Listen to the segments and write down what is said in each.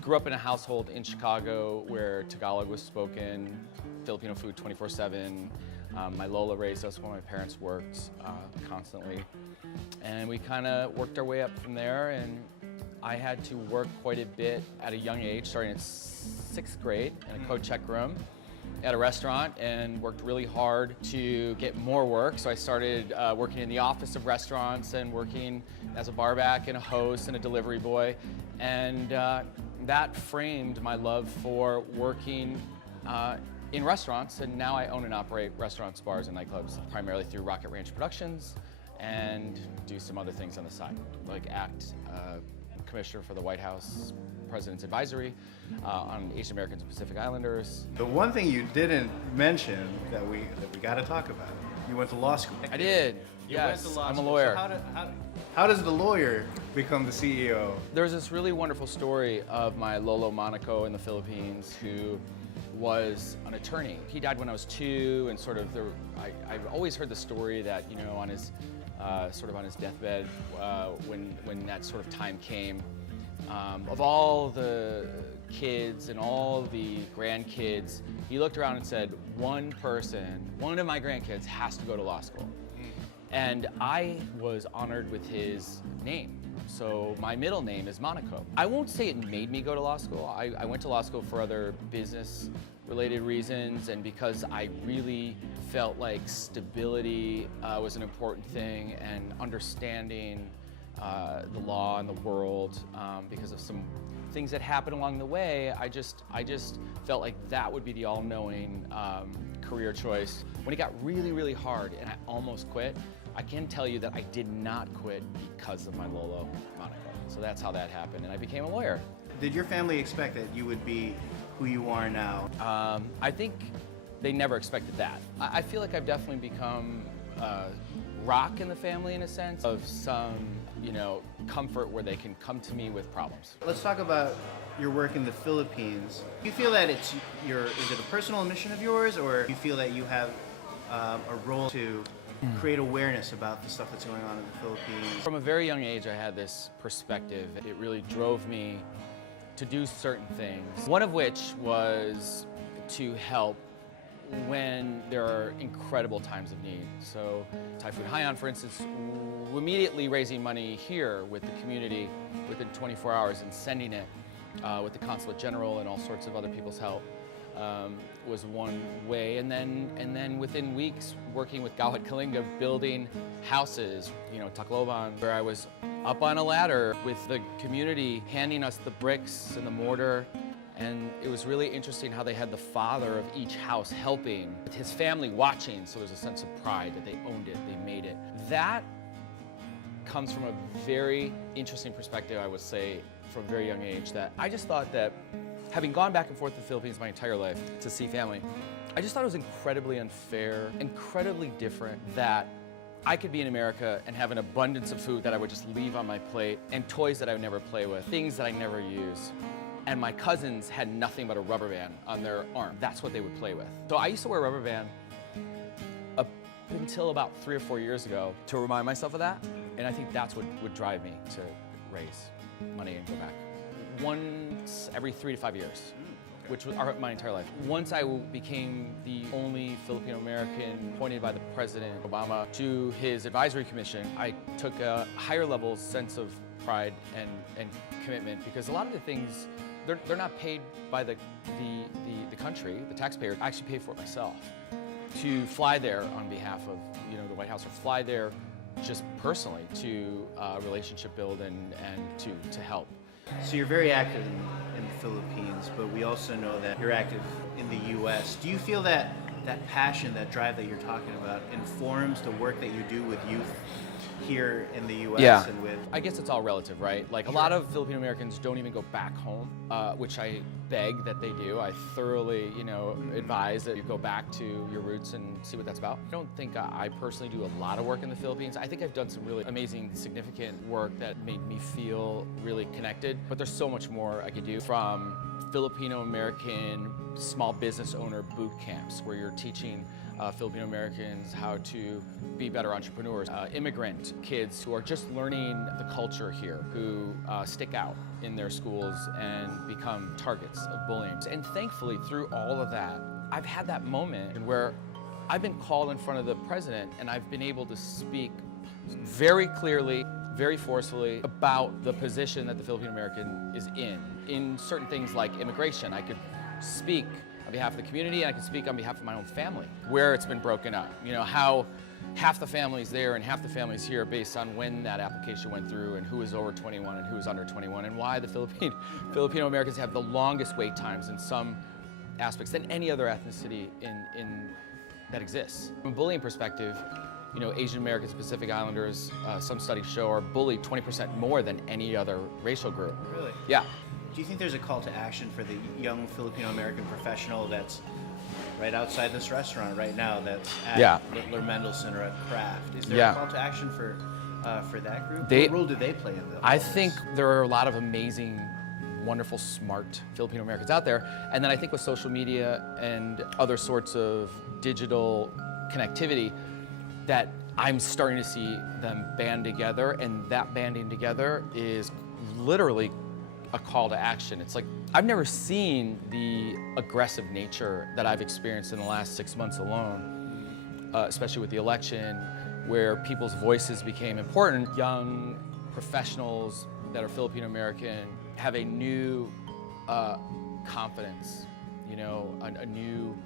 Grew up in a household in Chicago where Tagalog was spoken, Filipino food 24/7. My Lola raised us while my parents worked constantly. And we kind of worked our way up from there, and I had to work quite a bit at a young age, starting in 6th grade in a code check room at a restaurant, and worked really hard to get more work. So I started working in the office of restaurants and working as a barback and a host and a delivery boy. And that framed my love for working in restaurants, and now I own and operate restaurants, bars, and nightclubs, primarily through Rockit Ranch Productions, and do some other things on the side, like act commissioner for the White House President's Advisory on Asian Americans and Pacific Islanders. The one thing you didn't mention that we got to talk about, you went to law school. I did. Yes, I'm a lawyer. So how does the lawyer become the CEO? There's this really wonderful story of my Lolo Monaco in the Philippines, who was an attorney. He died when I was 2, and sort of I've always heard the story that, you know, on his sort of on his deathbed, when that sort of time came, of all the kids and all the grandkids, he looked around and said, one of my grandkids has to go to law school. And I was honored with his name. So my middle name is Monaco. I won't say it made me go to law school. I went to law school for other business-related reasons, and because I really felt like stability was an important thing, and understanding the law and the world, because of some things that happened along the way, I just felt like that would be the all-knowing career choice. When it got really, really hard and I almost quit, I can tell you that I did not quit because of my Lolo Monaco. So that's how that happened, and I became a lawyer. Did your family expect that you would be who you are now? I think they never expected that. I feel like I've definitely become a rock in the family, in a sense, of some, you know, comfort where they can come to me with problems. Let's talk about your work in the Philippines. Do you feel that is it a personal mission of yours, or do you feel that you have a role to create awareness about the stuff that's going on in the Philippines? From a very young age, I had this perspective. It really drove me to do certain things, one of which was to help when there are incredible times of need. So Typhoon Haiyan, for instance, immediately raising money here with the community within 24 hours and sending it with the Consulate General and all sorts of other people's help was one way. And then within weeks, working with Gawad Kalinga, building houses, you know, Tacloban, where I was up on a ladder with the community handing us the bricks and the mortar. And it was really interesting how they had the father of each house helping, with his family watching, so there's a sense of pride that they owned it, they made it. That comes from a very interesting perspective, I would say, from a very young age, that I just thought that, having gone back and forth to the Philippines my entire life to see family, I just thought it was incredibly unfair, incredibly different, that I could be in America and have an abundance of food that I would just leave on my plate, and toys that I would never play with, things that I never use. And my cousins had nothing but a rubber band on their arm. That's what they would play with. So I used to wear a rubber band up until about 3 or 4 years ago to remind myself of that. And I think that's what would drive me to raise money and go back. Once every 3 to 5 years, which was my entire life. Once I became the only Filipino American appointed by the President Obama to his advisory commission, I took a higher level sense of pride and commitment, because a lot of the things, they're not paid by the country, the taxpayer. I actually pay for it myself. To fly there on behalf of, you know, the White House, or fly there just personally to relationship build and to help. So you're very active in the Philippines, but we also know that you're active in the U.S. Do you feel that passion, that drive that you're talking about, informs the work that you do with youth here in the U.S. Yeah. and with... I guess it's all relative, right? Like, a lot of Filipino Americans don't even go back home, which I beg that they do. I thoroughly, you know, advise that you go back to your roots and see what that's about. I don't think I personally do a lot of work in the Philippines. I think I've done some really amazing, significant work that made me feel really connected, but there's so much more I could do, from Filipino American small business owner boot camps, where you're teaching Filipino Americans how to be better entrepreneurs, immigrant kids who are just learning the culture here, who stick out in their schools and become targets of bullying. And thankfully, through all of that, I've had that moment where I've been called in front of the president and I've been able to speak very clearly, very forcefully about the position that the Filipino American is in. In certain things like immigration, I could speak on behalf of the community and I could speak on behalf of my own family, where it's been broken up. You know, how half the family's there and half the family's here based on when that application went through and who is over 21 and who is under 21, and why the Filipino Americans have the longest wait times in some aspects than any other ethnicity that exists. From a bullying perspective, you know, Asian Americans, Pacific Islanders, some studies show, are bullied 20% more than any other racial group. Really? Yeah. Do you think there's a call to action for the young Filipino American professional that's right outside this restaurant right now, that's at Littler Mendelsohn or at Kraft? Is there a call to action for that group? What role do they play in this? I think there are a lot of amazing, wonderful, smart Filipino Americans out there. And then I think with social media and other sorts of digital connectivity, that I'm starting to see them band together, and that banding together is literally a call to action. It's like, I've never seen the aggressive nature that I've experienced in the last 6 months alone, especially with the election, where people's voices became important. Young professionals that are Filipino American have a new confidence, you know, a new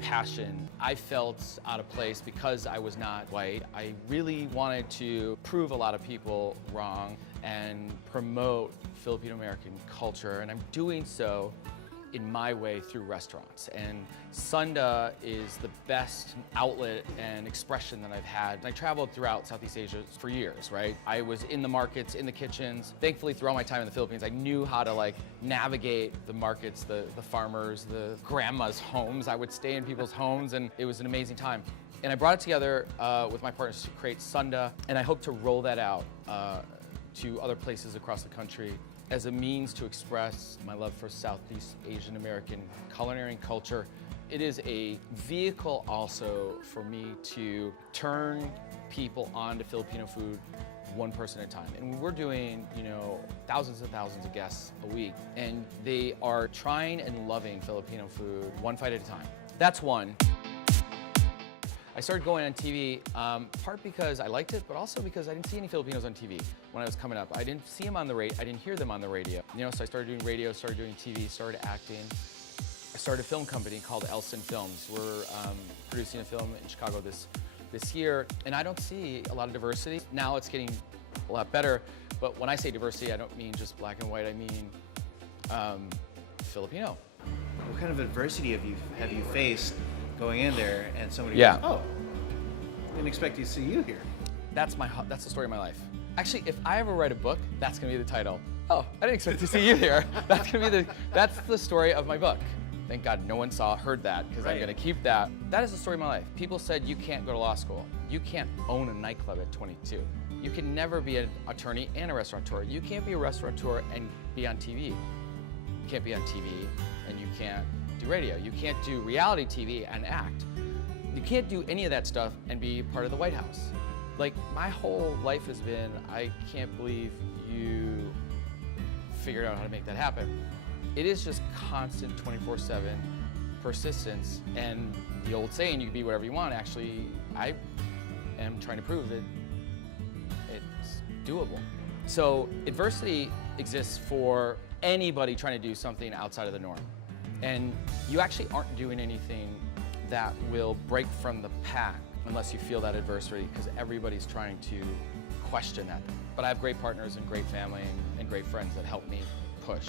passion. I felt out of place because I was not white. I really wanted to prove a lot of people wrong and promote Filipino American culture, and I'm doing so in my way through restaurants. And Sunda is the best outlet and expression that I've had. I traveled throughout Southeast Asia for years, right? I was in the markets, in the kitchens. Thankfully, throughout my time in the Philippines, I knew how to like navigate the markets, the farmers, the grandma's homes. I would stay in people's homes, and it was an amazing time. And I brought it together with my partners to create Sunda, and I hope to roll that out to other places across the country as a means to express my love for Southeast Asian American culinary and culture. It is a vehicle also for me to turn people on to Filipino food one person at a time. And we're doing, you know, thousands and thousands of guests a week, and they are trying and loving Filipino food one bite at a time. That's one. I started going on TV, part because I liked it, but also because I didn't see any Filipinos on TV when I was coming up. I didn't see them on the radio, I didn't hear them on the radio. You know, so I started doing radio, started doing TV, started acting. I started a film company called Elson Films. We're producing a film in Chicago this year, and I don't see a lot of diversity. Now it's getting a lot better, but when I say diversity, I don't mean just black and white, I mean Filipino. What kind of adversity have you faced going in there and somebody goes, oh, I didn't expect to see you here? That's the story of my life. Actually, if I ever write a book, that's gonna be the title. Oh, I didn't expect to see you here. That's the story of my book. Thank God no one heard that, because I'm gonna keep that. That is the story of my life. People said you can't go to law school. You can't own a nightclub at 22. You can never be an attorney and a restaurateur. You can't be a restaurateur and be on TV. You can't be on TV and you can't do radio. You can't do reality TV and act. You can't do any of that stuff and be part of the White House. Like, my whole life has been, I can't believe you figured out how to make that happen. It is just constant 24/7 persistence, and the old saying, you can be whatever you want, actually, I am trying to prove that it's doable. So adversity exists for anybody trying to do something outside of the norm. And you actually aren't doing anything that will break from the pack unless you feel that adversity, because everybody's trying to question that. But I have great partners and great family and great friends that help me push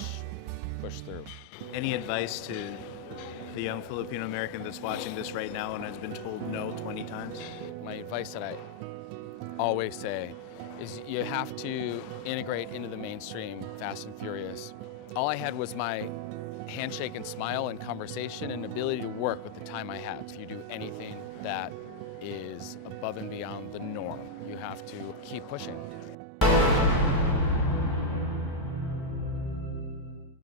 through. Any advice to the young Filipino American that's watching this right now and has been told no 20 times? My advice that I always say is you have to integrate into the mainstream fast and furious. All I had was my handshake and smile and conversation and ability to work with the time I had. If you do anything that is above and beyond the norm, you have to keep pushing.